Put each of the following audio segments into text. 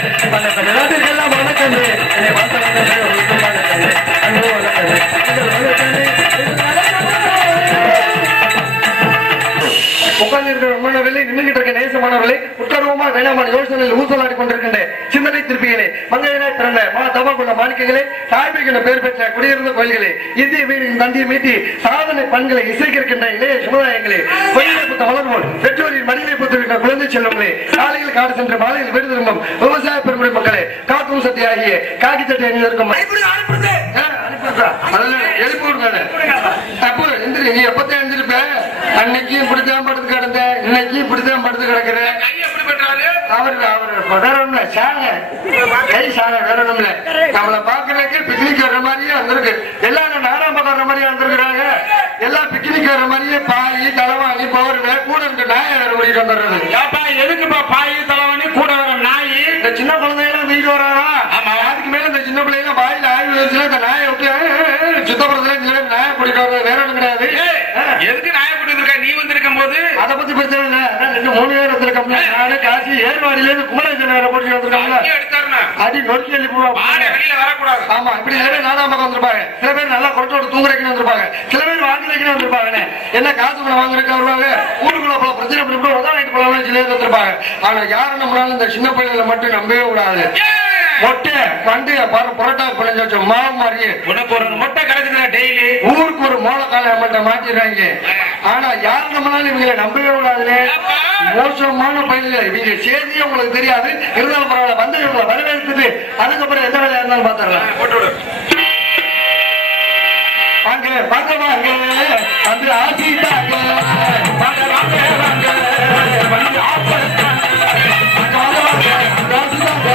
நாட்டிற்கெல்லாம் வணக்கம். என்னை பார்த்த அன்பு உட்கார்ந்து இருக்கிற மாணவர்களே, நின்றுகிட்டு இருக்க நேசமானவர்களே, உட்கார்வமா வேளாண் யோசனையில் ஊசலாடி கொண்டிருக்கின்ற சிந்தனை திருப்பிகளே, மங்கையனாய் பிறந்த தவக்குள்ள மாணிக்கங்களே, தாய்மைக்கு பேர் பெற்ற குடியிருந்த கோயில்களே, இந்திய வீடின் தந்தியை மீட்டி சாதனை பண்களை இசைக்கிருக்கின்ற இளைய சமுதாயங்களே, வழியிலே புத்த வளர்வோம் பெற்றோரின் மடியிலே புத்திருக்கிற குழந்தை செல்வங்களே, காலையில் காடு சென்று மாலையில் வீடு திரும்பும் விவசாய பெருமுறை மக்களே, காக்கும் சக்தி ஆகிய காக்கி சட்டை அணிந்திருக்கும் எழுப்பு அப்போ எந்திரி. நீ எப்பத்தே எழுந்திருப்ப? அன்னைக்கு இப்படித்தான் படுத்து கிடந்த, இன்னைக்கு இப்படித்தான் படுத்து கிடக்குற. அவரு சாங்க கை சாங்க வேற ஒண்ணுல. நம்மளை பாக்குறதுக்கு பிக்னிக் வர்ற மாதிரியே வந்திருக்கு. எல்லாரும் நாராம் பக்கம் மாதிரியே வந்திருக்கிறாங்க. எல்லாம் பிக்னிக் வர்ற மாதிரியே பாய் தலைவாணி பவர் கூட இருக்க நாயை வேற ஓடிட்டு வந்துடுறது. எதுக்குப்பா பாய் தலைவாணி கூட வர நாய்? இந்த சின்ன குழந்தையெல்லாம் வீட்டு வரானா? அதுக்கு மேல இந்த சின்ன பிள்ளைங்க பாயில ஆய்வு வச்சுல இந்த நாயை விட்டு சுத்தப்படுறதுல நாயை பிடிக்க வேற ஒன்றும் கிடையாது. எதுக்கு நாயை பிடிக்க இருக்க? நீ வந்திருக்கும் போது அதை பத்தி பிரச்சனை இல்லை. 2-3 பேர் இருக்கோம். நானே காசி ஏர்வாடியில இருந்து குமரேசன் வேற போட்டு வந்திருக்காங்க. அடி நொறுக்கி எழுதி வெளியில வரக்கூடாது. ஆமா, இப்படி சில பேர் நாலாம் பக்கம் வந்திருப்பாங்க. சில பேர் நல்லா கொட்டோட தூங்குறதுக்கு வந்திருப்பாங்க. சில பேர் வாங்குறதுக்கு வந்திருப்பாங்க. என்ன காசு பணம் வாங்குறதுக்கு வருவாங்க. ஊருக்குள்ள பல பிரச்சனை பண்ணி உதவிட்டு போலாம் சில பேர் வந்திருப்பாங்க. ஆனா யாரும் நம்மளால இந்த சின்ன பிள்ளைகளை மட்டும் நம்பவே கூடாது. மொட்டை பண்டு புரோட்டா குழந்தை வச்ச மாவு மாதிரி உனக்கு ஒரு மொட்டை கிடைக்குது டெய்லி. ஊருக்கு ஒரு மூலக்கால மட்டும் மாத்திடுறாங்க. ஆனா யாரும் நம்மளால இவங்களை நம்பவே கூடாது. மோசமான பயிர்கள் இவங்க செய்தியே உங்களுக்கு தெரியாது. இருந்தாலும் பரவாயில்ல, வந்து இவங்களை வரவேற்குது. அதுக்கப்புறம் எந்த வேலையா இருந்தாலும் பாத்துடலாம். வாங்க வாங்க வாங்க வந்து ஆசிட்டாங்க. வாங்க வாங்க வாங்க வந்து ஆசிட்டாங்க.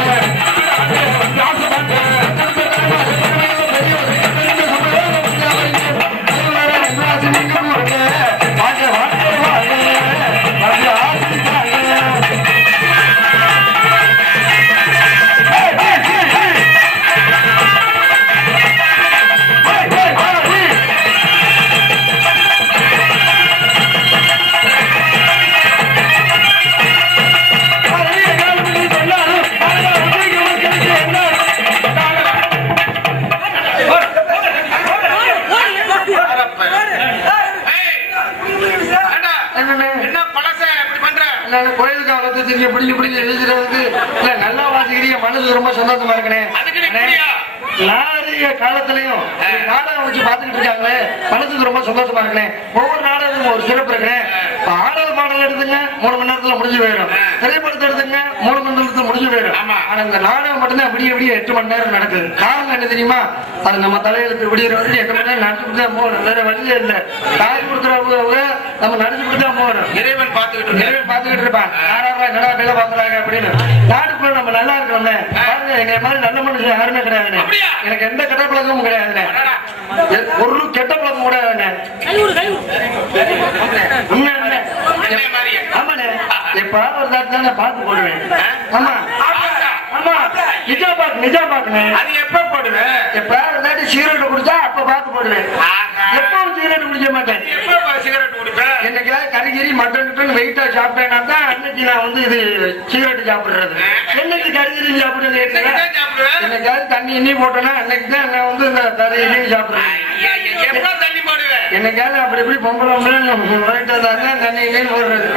கோயிலுக்கு அவலத்தை பிடிக்க எழுதுறது நல்லா வாசிக்கிறீங்க. மனசுக்கு ரொம்ப சந்தோஷமா இருக்கேன். நாகரிக காலத்திலையும் நாடகம் வச்சு பாத்துக்கிட்டு இருக்காங்களே, மனசுக்கு ரொம்ப சந்தோஷமா இருக்கேன். ஒவ்வொரு நாடகமும் ஒரு சிறப்பு இருக்கேன். ஆடல் பாடல் எடுத்துங்க 3 மணி நேரத்துல முடிஞ்சு போயிடும். திரைப்படத்தை எடுத்துங்க 3 மணி நேரத்துல முடிஞ்சு போயிடும். ஆனா இந்த நாடகம் மட்டும்தான் விடிய 8 மணி நேரம் நடக்குது. காரணம் என்ன தெரியுமா? அது நம்ம தலையெழுத்து விடியற வந்து 8 மணி நேரம் நடிச்சு கொடுத்தா போகணும். வேற வழியே இல்லை. காய் கொடுக்குறவங்க நம்ம நடிச்சு கொடுத்தா போகணும். இறைவன் பாத்துக்கிட்டு இருப்பான். நல்லா வேலை பாக்குறாங்க அப்படின்னு. நாட்டுக்குள்ள நம்ம நல்லா இருக்கணும்னு பாருங்க. எங்க மாதிரி நல்ல மனுஷன் யாருமே கிடையாது. எனக்கு எந்த கெட்ட பழக்கமும் கிடையாது. ஒரு கெட்ட பழக்கம் கூட எப்ப பார்த்து போடுவேன். ஆமா ஆமா நிஜா பாக்குறேன். அது எப்ப போடுவேன்? எப்ப சிகரெட் குடிச்சா அப்ப பார்த்து போடுவேன். எப்பவும் சிகரெட் குடிக்க மாட்டேன். சிகரெட் குடிப்பேன். என்னைக்காவது கறிகறி மட்டன் வெயிட்டா சாப்பிட்டேன்னா தான் அன்னைக்கு நான் வந்து இது சிகரெட் சாப்பிடுறது. என்னைக்கு கறிகறி சாப்பிடுறது? என்னைக்காவது தண்ணி போட்டேன்னா அன்னைக்கு தான் நான் வந்து இந்த கறிகறி சாப்பிடுறேன். என்னைக்காவது அப்படி இப்படி பொம்பளை தண்ணி போடுறது.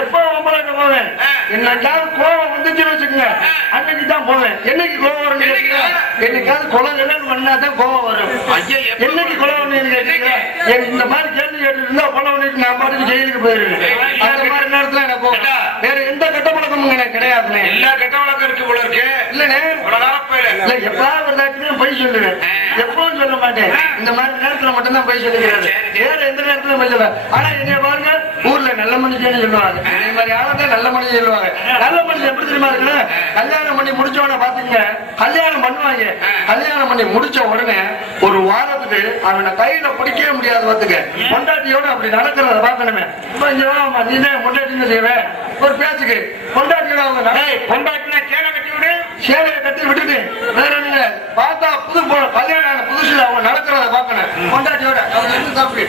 எப்ப பொம்பளை போவேன்? என்னைக்காவது கோவம் வந்துச்சுன்னு வச்சுக்கோங்க, அன்னைக்கு தான் போவேன். என்னைக்கு கோவம் வரும்? என்னைக்காவது கொலை பண்ணாதான் கோவம் வரும். என்னைக்கு கொலை பண்ணி இந்த மாதிரி கேள்வி கேட்டு இருந்தா கொலை பண்ணிட்டு நான் பாட்டுக்கு ஜெயிலுக்கு போயிருவேன். அந்த மாதிரி நேரத்துல எனக்கு வேற எந்த கெட்ட பழக்கமும் எனக்கு கிடையாது. எல்லா கெட்ட பழக்கம் இருக்கு போல இருக்கு. இல்லண்ணே, எப்ப போய் சொல்லுவேன். எப்பவும் சொல்ல மாட்டேன். இந்த மாதிரி நேரத்துல மட்டும்தான் போய் சொல்லுகிறது. வேற எந்த நேரத்துல போய் சொல்லுவேன். ஆனா என்னைய பாருங்க, ஊர்ல நல்ல மனுஷன்னு சொல்லுவாங்க. இதே மாதிரி ஆளத்தான் நல்ல மனுஷன் சொல்லுவாங்க. நல்ல மனுஷன் எப்படி தெரியுமா இருக்குன்னு, கல்யாணம் பண்ணி முடிச்சவன பாத்துங்க. கல்யாணம் பண்ணுவாங்க. கல்யாணம் பண்ணி முடிச்ச உடனே ஒரு வாரத்துக்கு அவனை கையில பிடிக்கவே முடியாது. பாத்துக்க, பொண்டாட்டியோட அப்படி நடக்கிறத பாக்கணுமே. நீதான் பொண்டாட்டின்னு செய்வேன். ஒரு பேச்சுக்கு பொண்டாட்டியோட அவங்க பொண்டாட்டினா சேலை கட்டி விடு, சேலையை கட்டி விட்டுட்டு வேற நீங்க பார்த்தா கல்யாணம் புதுசுல அவங்க நடக்கிறத பாக்கணும். பொண்டாட்டியோட அவங்க தப்பு.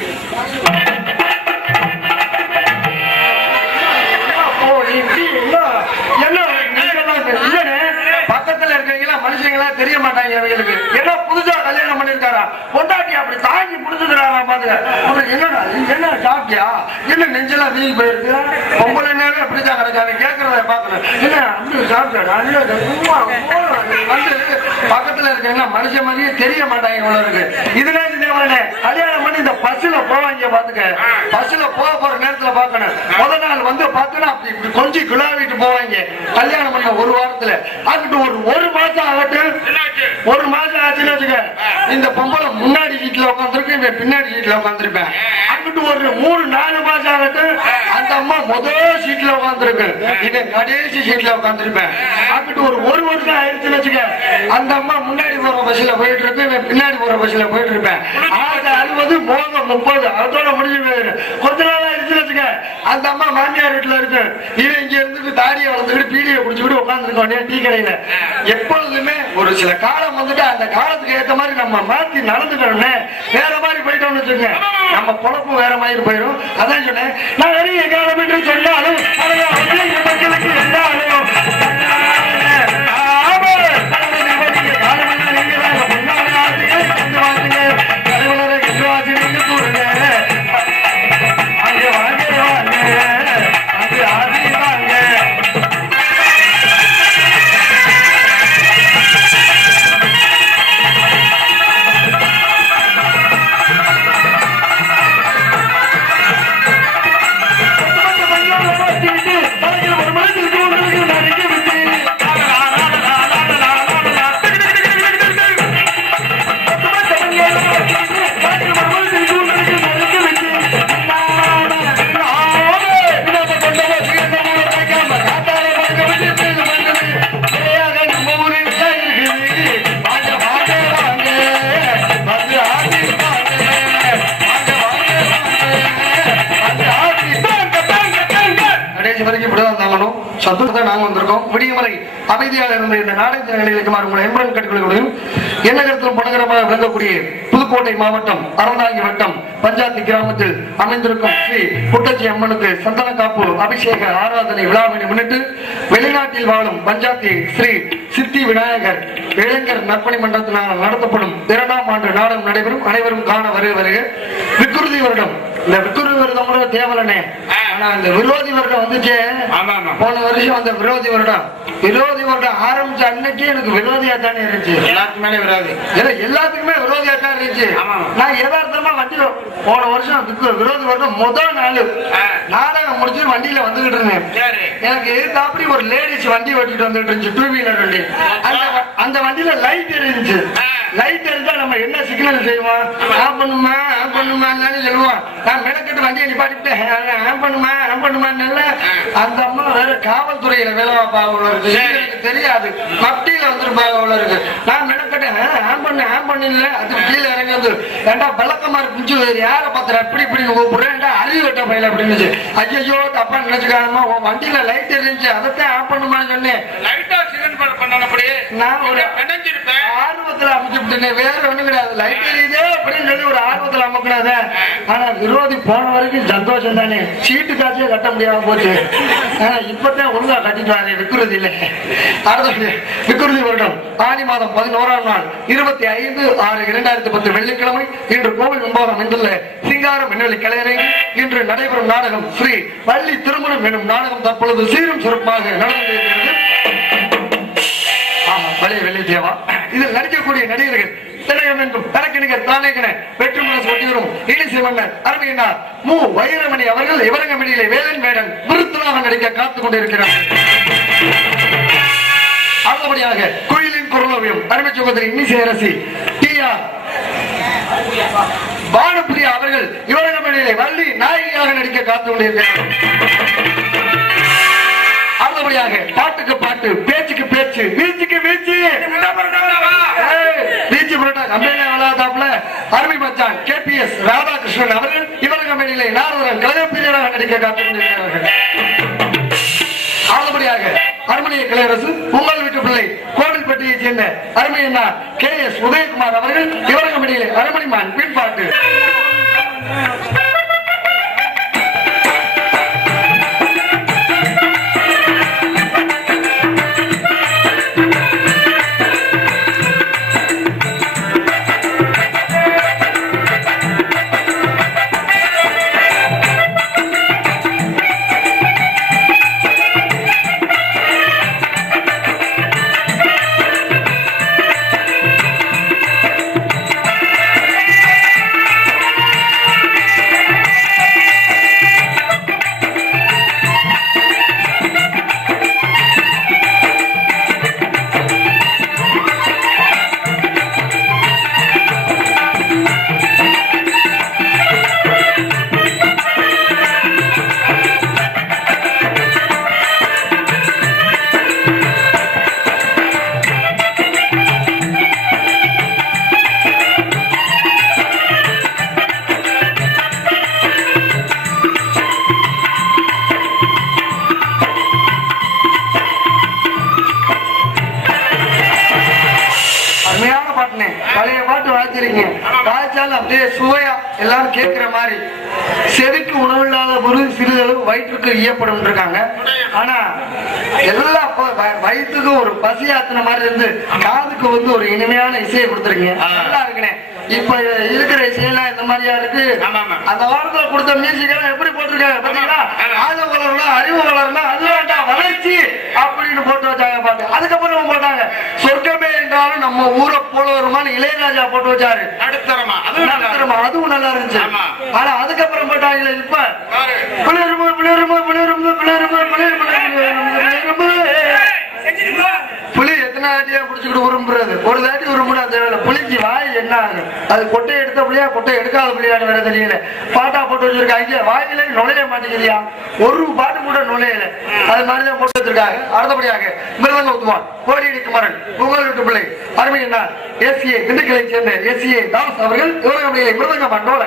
இப்படி எல்லாம் பிள்ளைங்களா தெரிய மாட்டாங்க அவங்களுக்கு. ஏன்னா புதுசா கல்யாணம் பண்ணிருக்காரா பொண்டாட்டி அப்படி தாங்கி புடிச்சுக்கிறாரா பாத்துக்க. அப்புறம் என்னடா என்ன சாப்பிட்டியா என்ன நெஞ்செல்லாம் வீங்கி போயிருக்கு. பொம்பளை நேரம் அப்படித்தான் கிடைக்காது கேட்கறத பாக்கணும். என்ன அப்படி சாப்பிட்டா வந்து பக்கத்துல இருக்காங்க மனுஷன் மாதிரியே தெரிய மாட்டாங்க இவ்வளவு. இதுல கல்யாணம் பண்ணி இந்த பஸ்ல போவாங்க பாத்துக்க. பஸ்ல போற நேரத்துல பாக்கணும். முதல் நாள் வந்து பாத்தீங்கன்னா அப்படி இப்படி கொஞ்சம் கிளாவிட்டு போவாங்க. கல்யாணம் பண்ண ஒரு வாரத்துல அதுக்கு ஒரு மாசம் ஆகட்டும். ஒரு மாசம் ஆச்சுன்னு வச்சுக்க இந்த பொம்பளை முன்னாடி வீட்டுல உட்காந்துருக்கு இவன் பின்னாடி வீட்டுல உட்காந்துருப்பேன். அங்கிட்டு ஒரு 3-4 மாசம் ஆகட்டும் அந்த அம்மா முதல் சீட்ல உட்காந்துருக்கு இவன் கடைசி சீட்ல உட்காந்துருப்பேன். அங்கிட்டு ஒரு வருஷம் ஆயிடுச்சுன்னு வச்சுக்க அந்த அம்மா முன்னாடி போற பஸ்ல போயிட்டு இருக்கு இவன் பின்னாடி போற பஸ்ல போயிட்டு இருப்பேன். 60 மோகம் 30 அதோட முடிஞ்சு போயிரு. கொஞ்ச நாள் ஆயிடுச்சுன்னு வச்சுக்க அந்த அம்மா மாமியார் வீட்டுல இருக்கு இவன் இங்க இருந்து தாடியை வளர்ந்துக்கிட்டு பீடியை குடிச்சுக்கிட்டு உட்காந்துருக்கோம் டீ கடையில. எப்பொழுதுமே ஒரு சில காலம் வந்துட்டு அந்த காலத்துக்கு ஏற்ற மாதிரி நம்ம மாத்தி நடந்துட்டோம்னு வேற மாதிரி போயிட்டோம்னு வச்சுங்க நம்ம பொழப்பு வேற மாதிரி போயிடும். அதான் சொன்னேன் நான் நிறைய காலம் என்று சொன்னாலும் மக்களுக்கு எந்தாலும் சந்தோஷம் நாங்க வந்திருக்கோம். விடியமலை அமைதியாக இருந்த இந்த நாடக நிலைகளுக்கு உங்களை எம்பரன் கட்டுக்கொள்ளையும் என்ன கருத்திலும் படகரமாக விளங்கக்கூடிய புதுக்கோட்டை மாவட்டம் அறந்தாங்கி வட்டம் பஞ்சாத்தி கிராமத்தில் அமைந்திருக்கும் ஸ்ரீ புட்டச்சி அம்மனுக்கு சந்தன காப்பு அபிஷேக ஆராதனை விழாவினை முன்னிட்டு வெளிநாட்டில் வாழும் பஞ்சாத்தி ஸ்ரீ சித்தி விநாயகர் இளைஞர் நற்பணி மன்றத்தினால் நடத்தப்படும் 2ஆம் ஆண்டு நாடகம் நடைபெறும். அனைவரும் காண வருக. விக்குருதி வருடம் இந்த விக்குருதி வருடம் தேவலனே. ஆனா இந்த விரோதி வருடம் வந்துச்சு போன வருஷம் அந்த விரோதி வருடம் ஆரம்பிச்ச அன்னைக்கு எனக்கு விரோதியா தானே இருந்துச்சு. எல்லாத்துக்குமே விரோதி எல்லாத்துக்குமே விரோதியா தான் இருந்துச்சு. நான் யதார்த்தமா வண்டி போன வருஷம் விரோதி வருடம் முதல் நாள் நாடகம் முடிச்சு வண்டியில வந்துகிட்டு இருந்தேன். எனக்கு எதிர்த்தாப்படி ஒரு லேடிஸ் வண்டி ஓட்டிட்டு வந்துட்டு இருந்துச்சு 2 வீலர் வண்டி. அந்த வண்டியில லைட் இருந்துச்சு. லைட் இருந்தா நம்ம என்ன சிக்னல் செய்வோம் ஆன் பண்ணுமான்னு சொல்லுவோம். நான் மெனக்கட்டு வண்டியை நிப்பாட்டிட்டு ஆன் பண்ணுமான்னு அந்த அம்மா வேற காவல்துறையில வேலை பார்ப்பாங்க இருக்கு தெரியாது மப்டியில வந்துருப்பாங்க இருக்கு. நான் மெனக்கட்டு ஆன் பண்ணல அது கீழே இறங்கி வந்து ஏண்டா பழக்கமா இருந்துச்சு யாரை பார்த்துற இப்படி கூப்பிடுறேன் அறிவு வெட்ட பயில அப்படின்னு. ஐயோ தப்பா நினைச்சுக்காம வண்டியில லைட் இருந்துச்சு அதைத்தான் ஆன் பண்ணுமான்னு சொன்னேன். நான் ஒரு ஆர்வத்துல அமைச்சுட்டேன் வேற ஒண்ணு கிடையாது. லைட் எரியுதே அப்படின்னு சொல்லி ஒரு ஆர்வத்துல அமைக்கூடாது. ஆனா விரோதி போன வரைக்கும் சந்தோஷம் தானே. சீட்டு காட்சியே கட்ட முடியாம போச்சு. ஆனா இப்பதான் ஒழுங்கா கட்டிட்டாரு விக்குருதி இல்லை. அடுத்த விக்குருதி வருடம் ஆனி மாதம் 11ஆம் நாள் 25/6/2010 வெள்ளிக்கிழமை இன்று கோவில் முன்பாக அமைந்துள்ள சிங்காரம் விண்வெளி கலையரங்கில் இன்று நடைபெறும் நாடகம் ஸ்ரீ பள்ளி திருமணம் எனும் நாடகம் தற்பொழுது சீரும் சிறப்பாக நடந்து வெள்ளி தேவா. இதில் நடிக்கக்கூடிய நடிகர்கள் திலகம் என்றும் தனக்கணிகர் தானேகன வெற்றுமனசு ஒட்டிவரும் இனிசி மன்னர் அருமையினார் மு வைரமணி அவர்கள் இவரங்கமணியிலே வேலன் வேடன் விருத்தலாக நடிக்க காத்துக் கொண்டிருக்கிறார். அடுத்தபடியாக கோயிலின் குரலோவியம் அருமை சகோதரி இன்னிசை அரசி டி.ஆர். பானுப்பிரியா அவர்கள் இவரங்கமணியிலே வள்ளி நாயகியாக நடிக்க காத்துக் கொண்டிருக்கிறார். அடுத்தபடியாக பாட்டுக்கு பாட்டு பேச்சுக்கு பேச்சு வீச்சுக்கு வீச்சு வீச்சு புரட்டா கம்பெனியில வளாதாப்புல அருமை மச்சான் KPS ராதாகிருஷ்ணன் அவர்கள் இவரங்க மேடையிலே நாரதன் கலைப்பிரியராக நடிக்க காத்துக் கொண்டிருக்கிறார்கள். அடுத்தபடியாக அருமணிய கலையரசு உங்கள் வீட்டு பிள்ளை கோவில்பட்டியைச் சேர்ந்த அருமையண்ணா KS உதயகுமார் அவர்கள் இவரங்க மேடையிலே அருமணிமான் பின்பாட்டு இருந்தாலும் அப்படியே சுவையா எல்லாரும் கேட்கிற மாதிரி செவிக்கு உணவு இல்லாத பொருள் சிறிதளவு வயிற்றுக்கு ஈயப்படும் இருக்காங்க. ஆனா எல்லா வயிற்றுக்கு ஒரு பசி ஆத்தின மாதிரி இருந்து காதுக்கு வந்து ஒரு இனிமையான இசையை கொடுத்துருக்கீங்க. நல்லா இருக்குனே. இப்ப இருக்கிற இசையெல்லாம் இந்த மாதிரியா இருக்கு. அந்த வாரத்துல கொடுத்த மியூசிக் எல்லாம் எப்படி போட்டிருக்காங்க பாத்தீங்களா? ஆத வளரலாம், அறிவு வளரலாம், அது வேண்டாம் வளர்ச்சி அப்படின்னு போட்டு வச்சாங்க பாட்டு. அதுக்கப்புறம் போட்டாங்க சொர்க்கமே என்றாலும் நம்ம ஊரை போல வருமான இளையராஜா போட்டு வச்சாரு. நடுத்தரமா அதுவும் நல்லா இருந்துச்சு. ஆனா அதுக்கப்புறம் போட்டாங்க இப்ப பிளரும்பு பிளரும்பு பிளரும்பு பிளரும்பு பிளரும்பு புளி எத்தனை தாட்டியா பிடிச்சிக்கிட்டு உரும்புறது? ஒரு தாட்டி உரும்புனா அந்த வேலை புளிக்கு வாய் என்ன ஆகும்? அது கொட்டை எடுத்த புளியா கொட்டை எடுக்காத புளியான்னு வேற தெரியல. பாட்டா போட்டு வச்சிருக்காங்க, வாயில நுழைய மாட்டேங்குதியா, ஒரு பாட்டு கூட நுழையல. அது மாதிரிதான் போட்டு வச்சிருக்காங்க. அடுத்தபடியாக மிருதங்க ஊத்துவான் கோடியடி குமரன் உங்கள் வீட்டு பிள்ளை அருமை என்ன எஸ்ஏ திண்டுக்கலை சேர்ந்த எஸ்ஏ தாஸ் அவர்கள் இவர்களுடைய மிருதங்க மண்டோல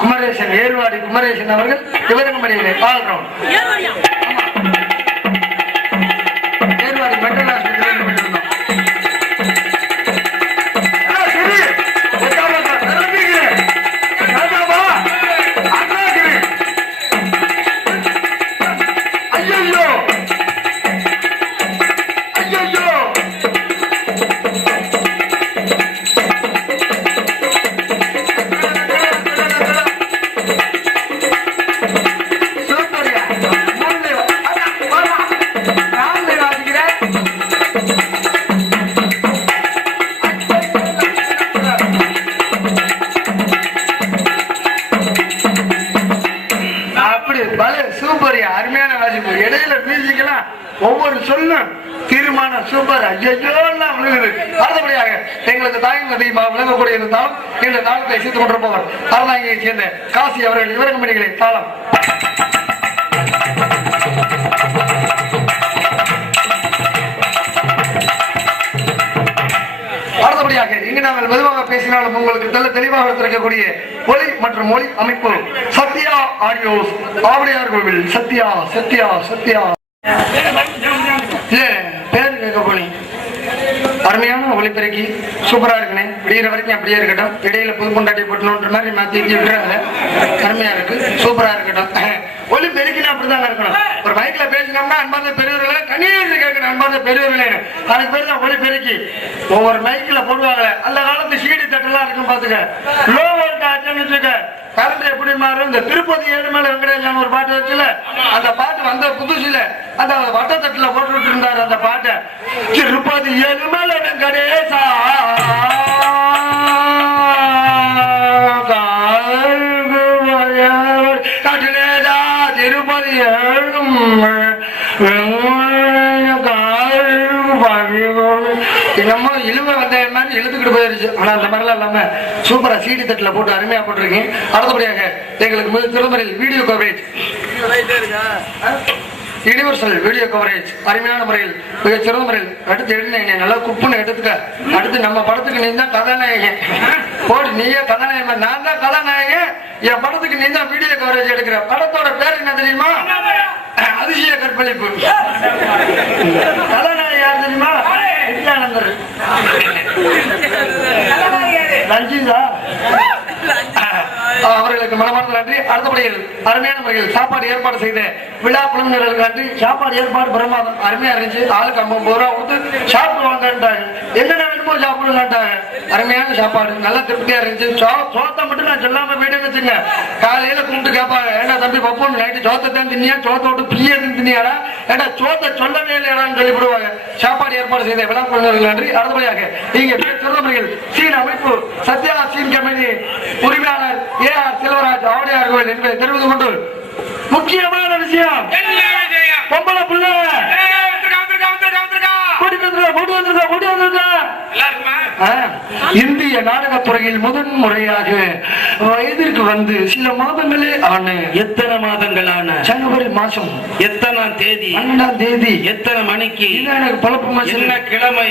குமரேசன் ஏர்வாடி குமரேசன் அவர்கள் சிவகங்கமணியிலே ஆல்ரவுண்ட் ஏர்வாடி மென்டல் ஹாஸ்பிட்டல் போயிருந்தோம். அருமையான வாசிப்பு. இடையில மியூசிக்லாம் ஒவ்வொரு சொல்லும் தீர்மானம் சூப்பர். ஐயோ விழுகுது. அடுத்தபடியாக எங்களுக்கு தாயும் அதிகமா விளங்கக்கூடிய இருந்தாலும் இந்த தாளத்தை செய்து கொண்டிருப்பவர் அறநாயகியை சேர்ந்த காசி அவர்கள் இவரங்கமணிகளை தாளம். அடுத்தபடியாக இங்கு நாங்கள் மெதுவாக பேசினாலும் உங்களுக்கு தெளிவாக எடுத்திருக்கக்கூடிய ஒலி மற்றும் மொழி அமைப்பு சத்யா ஆடியோஸ் ஆவடியார் கோவில். சத்யா சத்யா சத்யா பேரு கேட்க போனி அருமையான ஒளிப்பெருக்கி சூப்பரா இருக்குனே. விடிகிற வரைக்கும் அப்படியே இருக்கட்டும். இடையில புது கொண்டாட்டி போட்டணுன்ற மாதிரி மாத்தி விட்டுறாங்க. அருமையா இருக்கு, சூப்பரா இருக்கட்டும். ஒளி பெருக்கினா அப்படிதான் இருக்கணும். ஒரு மைக்ல பேசினோம்னா அன்பார்ந்த பெரியவர்களே கண்ணீர் கேட்கணும். அன்பார்ந்த பெரியவர்களே அதுக்கு பேர் தான் ஒளி பெருக்கி. ஒவ்வொரு மைக்ல போடுவாங்க. அந்த காலத்து சீடி தட்டெல்லாம் இருக்கும் பாத்துக்க. லோ வோல்டேஜ்னு வச்சுக்க கரண்ட் எப்படி மாறும். இந்த திருப்பதி ஏழுமலை வெங்கடேசன் ஒரு பாட்டு வச்சுல அந்த பாட்டு வந்த புதுசுல அந்த வட்டத்தட்டுல போட்டுட்டு இருந்தாரு அந்த பாட்டை. திருப்பதி ஏழுமலை வெங்கடேசா என்னமோ இழுவை வந்த மாதிரி இழுத்துக்கிட்டு போயிருச்சு. ஆனா அந்த மாதிரிலாம் இல்லாம சூப்பரா சீடி தட்டுல போட்டு அருமையா போட்டிருக்கீங்க. அடுத்தபடியாக எங்களுக்கு மிக சிறந்த video coverage, universal video coverage அருமையான முறையில் மிக சிறந்த முறையில் அடுத்து எடுங்க. நல்லா குப்புன்னு எடுத்துக்க. அடுத்து நம்ம படத்துக்கு நீ தான் கதாநாயகன். போடு, நீயே கதாநாயகன், நான் தான் கதாநாயகன். என் படத்துக்கு நீ தான் வீடியோ கவரேஜ் எடுக்கிற. படத்தோட பேர் என்ன தெரியுமா? அதிசய கற்பழிப்பு. கதாநாயகன் யார் தெரியுமா? நித்யானந்தர். ரஞ்சிதா அவர்களுக்கு மனமார்ந்த நன்றி. அடுத்தபடியில் அருமையான முறையில் சாப்பாடு ஏற்பாடு செய்த விழா குழுவினர்களுக்கு நன்றி. சாப்பாடு ஏற்பாடு பிரமாதம், அருமையா இருந்துச்சு. ஆளுக்கு 50 ரூபா கொடுத்து சாப்பிட்டு வாங்கன்ட்டாங்க. என்னென்ன வேணுமோ சாப்பிடுங்கட்டாங்க. அருமையான சாப்பாடு, நல்ல திருப்தியா இருந்துச்சு. சோத்தை மட்டும் நான் சொல்லாம போயிட்டேன்னு வச்சுங்க, காலையில கூப்பிட்டு கேட்பாங்க, ஏன்னா தம்பி பப்போம் நைட்டு சோத்தை தான் தின்னியா, சோத்தை விட்டு பிரியது தின்னியாடா, ஏன்னா சோத்தை சொல்லவே இல்லையாடான்னு சொல்லி விடுவாங்க. சாப்பாடு ஏற்பாடு செய்த விழா குழுவினர்களுக்கு நன்றி. அடுத்தபடியாக நீங்க சிறந்த முறையில் சீன் அமைப்பு சத்யா சீன் கம்பெனி உரிமையாளர் AR செல்வராஜ் அவடையார் கோவில் என்பதை தெரிவித்துக் கொண்டு முக்கியமான விஷயம், பொம்பளை பிள்ளை இந்திய நாடகத்துறையில் முதன் முறையாக வயதிற்கு வந்து சில மாதங்களே ஆன. எத்தனை மாதங்கள் ஆன? ஜனவரி மாசம் எத்தனாம் தேதி? 2ஆம் தேதி. எத்தனை மணிக்கு? எனக்கு பழப்பமா. என்ன கிழமை?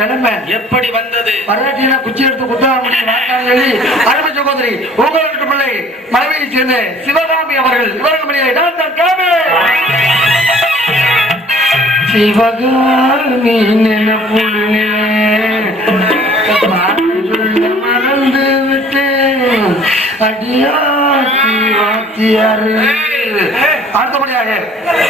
கிழமை. எப்படி வந்தது? பராட்டினா குச்சி எடுத்து குத்தாங்க. அருமை சகோதரி உங்களுக்கு பிள்ளை மனைவியை சேர்ந்த சிவகாமி அவர்கள் இவர்கள் டாக்டர் காமி சிவகாமி நினைப்புடனே மறந்து விட்டேன் அடியாத்தி வாத்தியாரு. அடுத்தபடியாக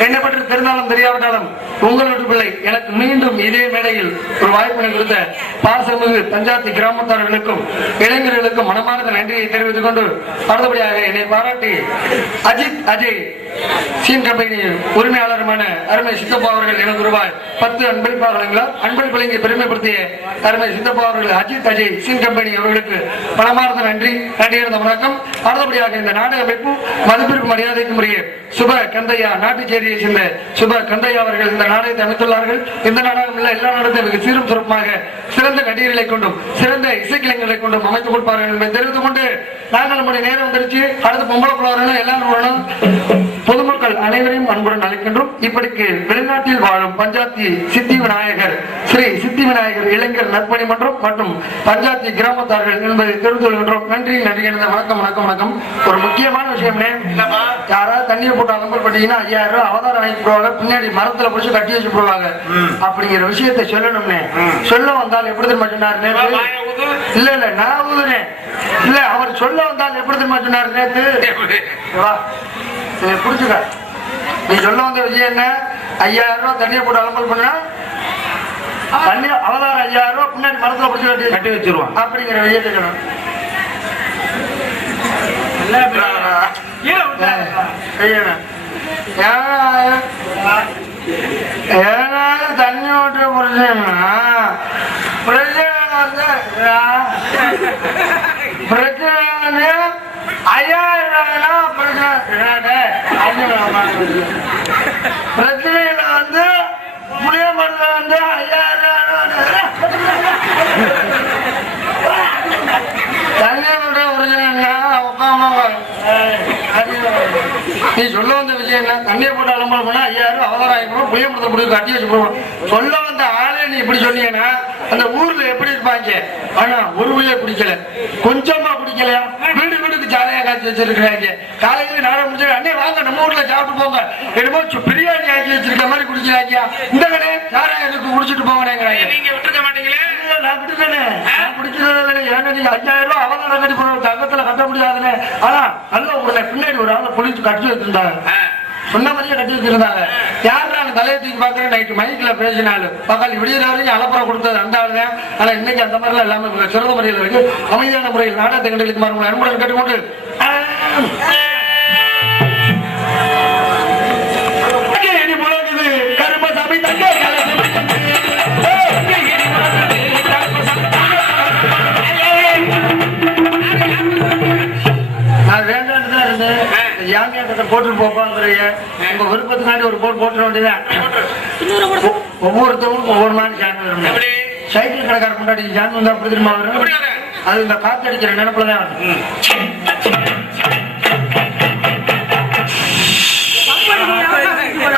என்னை பற்றி தெரிந்தாலும் தெரியாவிட்டாலும் உங்களோட பிள்ளை எனக்கு மீண்டும் இதே மேடையில் ஒரு வாய்ப்பினை கொடுத்த பாசமிகு பஞ்சாயத்து கிராமத்தார்களுக்கும் இளைஞர்களுக்கும் மனமார்ந்த நன்றியை தெரிவித்துக் கொண்டு அடுத்தபடியாக என்னை பாராட்டி அஜித் அஜய் சீன் கம்பெனி உரிமையாளருமான அருமை சித்தப்பா அவர்கள் எனக்கு ரூபாய் 10 அன்பளிப்பாக அன்பளிப்பளிங்கை பெருமைப்படுத்திய அருமை சித்தப்பா அவர்கள் அஜித் அஜய் சீன் கம்பெனி அவர்களுக்கு மனமார்ந்த நன்றி இருந்த வணக்கம். அடுத்தபடியாக இந்த நாடக அமைப்பு மதிப்பிற்கு மரியாதைக்கு முறைய சுப கந்தையா நாட்டுச்சேரியை சேர்ந்த சுப கந்தையா அவர்கள் இந்த நாடகத்தை அமைத்துள்ளார்கள். இந்த நாடகம் இல்ல எல்லா நாடகத்தையும் மிக சீரும் சிறப்பாக சிறந்த நடிகர்களை கொண்டும் சிறந்த இசைக்கலைஞர்களை கொண்டும் அமைத்துக் கொடுப்பார்கள் என்பதை தெரிவித்துக் கொண்டு நாங்கள் நம்முடைய நேரம் வந்துருச்சு. அடுத்து பொம்பளை புலவர்கள் எல்லாரும் வரணும். பொதுமக்கள் அனைவரையும் அன்புடன் அழைக்கின்றோம். இப்படிக்கு வெளிநாட்டில் வாழும் பஞ்சாயத்து சித்தி விநாயகர் ஸ்ரீ சித்தி விநாயகர் இளைஞர் நற்பணி மன்றம் மற்றும் பஞ்சாயத்து கிராமத்தார்கள் என்பதை தெரிவித்துக் கொள்கின்றோம். நன்றி நன்றி. வணக்கம் வணக்கம் வணக்கம். ஒரு முக்கியமான விஷயம், யாராவது தண்ணியை போட்டு அலம்பல் பண்ணீங்கன்னா 5000 ரூபாய் அவதாரம் வாங்கி போடுவாங்க. பின்னாடி மரத்துல பிடிச்சி கட்டி வச்சு போடுவாங்க. அப்படிங்கிற விஷயத்தை சொல்லணும்னே. சொல்ல வந்தால் எப்படி தெரியுமா சொன்னார் நேற்று? இல்ல இல்ல நான் ஊதுனேன். இல்ல அவர் சொல்ல வந்தால் எப்படி தெரியுமா சொன்னார் நேற்று? புரிச்சுக்க, நீ சொல்ல வந்த விஷயம் என்ன? 5000 ரூபாய் தண்ணியை போட்டு அலம்பல் பண்ணா தண்ணி அவதாரம் 5000 ரூபாய் பின்னாடி மரத்துல பிடிச்சி கட்டி வச்சிருவான். அப்படிங்கிற விஷயத்தை சொல்லணும். தண்ணி ஓட்டுற பிரச்சனை 5000 பிரச்சனையில வந்து புளிய மரத்துல வந்து 5000 தண்ணி ஓட்டுற பிரச்சனை உட்காம. நீ சொல்ல வந்த விஷயம் என்ன? தண்ணியை போட்டு அலம்பல் பண்ணா 5000 அவதாரம் ஆகிக்கணும். புளிய மரத்தை பிடிச்சி கட்டி வச்சு போவோம். சொல்ல வந்த ஆளே நீ இப்படி சொன்னீங்கன்னா அந்த ஊர்ல எப்படி இருப்பாங்க? ஆனா ஒரு புளிய பிடிக்கல, கொஞ்சமா பிடிக்கலையா? வீடு வீடுக்கு ஜாலியா காய்ச்சி வச்சிருக்கிறாங்க. காலையில நாடகம் முடிச்சு அண்ணே வாங்க நம்ம ஊர்ல சாப்பிட்டு போங்க, என்னமோ பிரியாணி ஆக்கி வச்சிருக்க மாதிரி குடிக்கிறாங்க. இந்த கடை யாரா எனக்கு குடிச்சிட்டு போங்கிறாங்க. நீங்க விட்டுருக்க மாட்டீங்களே? நான் விட்டுட்டேனே, நான் குடிச்சது. ஏன்னா நீங்க 5000 ரூபாய் அவதாரம் கட்டி போற தங்கத்துல கட்ட முடியாதுன்னு. ஆனா நல்ல உடனே பின்னாடி ஒரு ஆளை புளிச்சு கட்டி வச்சிருந்தாங்க. சொன்ன மாதிரியே கட்டி வச்சிருந்தாங்க. யாரு நான் தலையை தூக்கி பாக்குறேன். நைட்டு மைக்ல பேசினாலும் பக்காளி விடியறாரு அலப்புறம் கொடுத்தது அந்த ஆளு தான். ஆனா இன்னைக்கு அந்த மாதிரிலாம் எல்லாமே சிறந்த முறையில் இருக்கு. அமைதியான முறையில் நாடகத்தை கண்டுபிடித்து மாறும் அன்புடன் கேட்டுக்கொண்டு கருமசாமி தங்க நான் வேண்டான்னு தான் இருந்தேன். யாமியாட்டத்தை போட்டு போப்பாங்கிறிய உங்க நம்ம விருப்பத்துக்காண்டி ஒரு போட் போட்டுற வேண்டியதான். ஒவ்வொருத்தவங்களுக்கும் ஒவ்வொரு மாதிரி சாமி வரும். சைக்கிள் கடைக்கார முன்னாடி சாமி வந்தா அப்படி திரும்ப வரும். அது இந்த காத்து அடிக்கிற நினைப்புலதான் வரும்.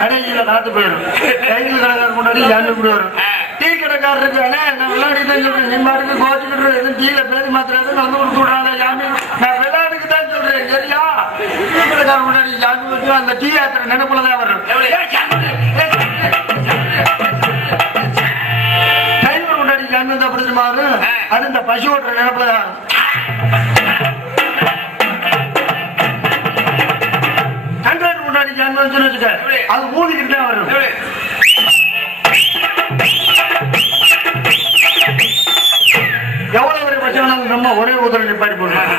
கடைசியில காத்து போயிடும். சைக்கிள் கடைக்கார முன்னாடி சாமி இப்படி வரும். டீ கடைக்காரர் இருக்கானே நான் விளையாடிதான் சொல்றேன். நீ பாட்டுக்கு கோச்சுக்கிட்டு எதுவும் டீல பேசி மாத்திராது வந்து கொடுத்து விடாத சாமி. நான் விளையாடுக்கு தான் சொல்றேன். சரியா? டீ கடைக்கார முன்னாடி சாமி வச்சு அந்த டீ ஆத்துற நினைப்புலதான் வரும். டிரைவர் முன்னாடி சாமி வந்தா அப்படி திரும்ப வரும். அது இந்த பசு ஓட்டுற நினைப்புலதான். கண்ட்ராக்டர் முன்னாடி சாமி வந்து வச்சுக்க அது ஊதிக்கிட்டு தான் வரும். எவ்வளவு ஒரு பசங்க நம்ம ஒரே ஊதுல நிப்பாடி போடுறோம்.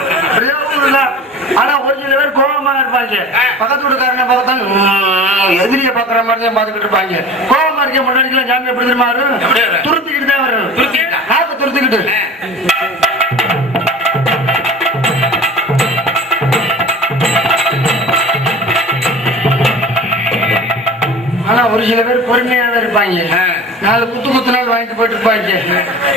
ஆனா ஒரு சில பேர் கோபமா இருப்பாங்க. பக்கத்து வீட்டுக்காரனை பார்த்தாங்க எதிரிய பாக்குற மாதிரி தான் பாத்துக்கிட்டு இருப்பாங்க. கோபமா இருக்க முன்னாடி சாமி எப்படி தெரியுமா வரும்? துருத்திக்கிட்டு தான் வரும். காக்க துருத்திக்கிட்டு. ஆனா ஒரு சில பேர் பொறுமையாவே இருப்பாங்க. 4 குத்து நாள் வாங்கிட்டு போயிட்டு இருப்பாங்க.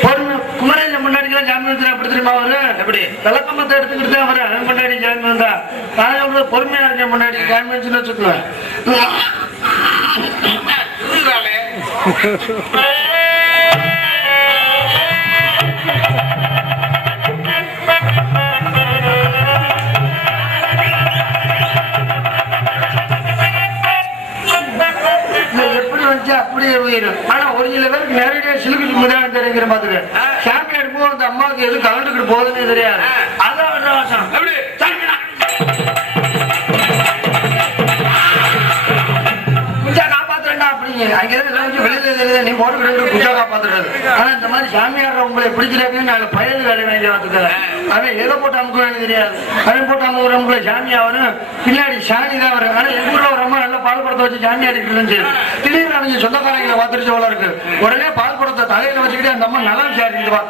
பொறுமை குமரேஜ் முன்னாடி ஜாமீன் வந்தா அப்படி தெரியுமா வரும். எப்படி விளக்கமத்தை எடுத்துக்கிட்டு தான் வரும். அவன் முன்னாடி ஜாமீன் வந்தா நான் பொறுமையா இருக்கேன். முன்னாடி ஜாமீன் வச்சுக்குவேன். அப்படியே உயிரும். ஆனா ஒரு சில பேருக்கு நேரடியா சிலுக்கு சும்மாதான் தெரியுங்கிற மாதிரி சாமி எடுப்போம். அந்த அம்மாவுக்கு எது கலந்துக்கிட்டு போகுதுன்னு தெரியாது. அதான் காப்பாத்துறா அப்படிங்க அங்கேதான் வெளியில தெரியுது. நீ போட்டு குஜா காப்பாத்துறது. ஆனா இந்த மாதிரி சாமியார் உங்களை பிடிக்கிறாங்கன்னு நாலு பயல் வேலை வேண்டிய பார்த்துக்க. ஆனா எதை போட்டு அமுக்குவேன்னு தெரியாது. அதை போட்டு அமுக்குறவங்களை சாமியா வரும். பின்னாடி சாணி தான் வரும். ஆனா எங்க ஊர்ல ஒரு அம்மா நல்லா பால் படத்தை வச்சு சாமி அடிக்கிட்டு இருந்துச்சு. திடீர்னு அவங்க சொந்தக்காரங்களை பார்த்துருச்சு போல இருக்கு. உடனே பால் படத்தை தலையில வச்சுக்கிட்டு அந்த அம்மா நல்லா சாரிக்குவா.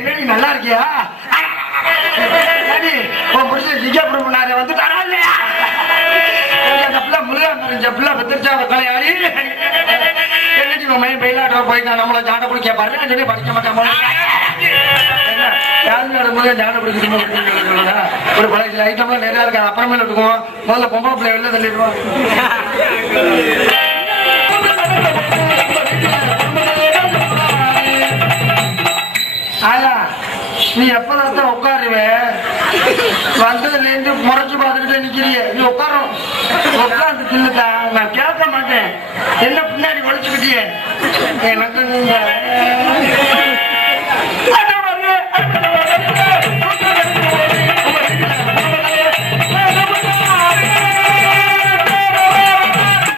என்னடி நல்லா இருக்கியா? முடிச்சு சிங்கப்பூர் பண்ணாரு வந்து தராலையா? முருகா பெத்திருச்சா கலையாடி என்னடி மையம் பயிலாட்ட போயிட்டா நம்மள ஜாட பிடிக்க பாரு சொல்லி படிக்க மாட்டேன். யாரு நடக்கும்போது ஜாட பிடிக்க ஒரு பழைய ஐட்டம்லாம் நிறையா இருக்காது. அப்புறமேல இருக்குவோம். முதல்ல பொம்பளை பிள்ளை வெளில தள்ளிடுவோம். ஆயா நீ எப்பதான் உட்காருவே? வந்ததுல இருந்து முறைச்சு பார்த்துக்கிட்டே நிக்கிறிய. நீ உட்காரும் உட்காந்து தின்னுட்டா நான் கேட்க மாட்டேன். என்ன பின்னாடி ஒழிச்சுக்கிட்டிய எனக்கு நீங்க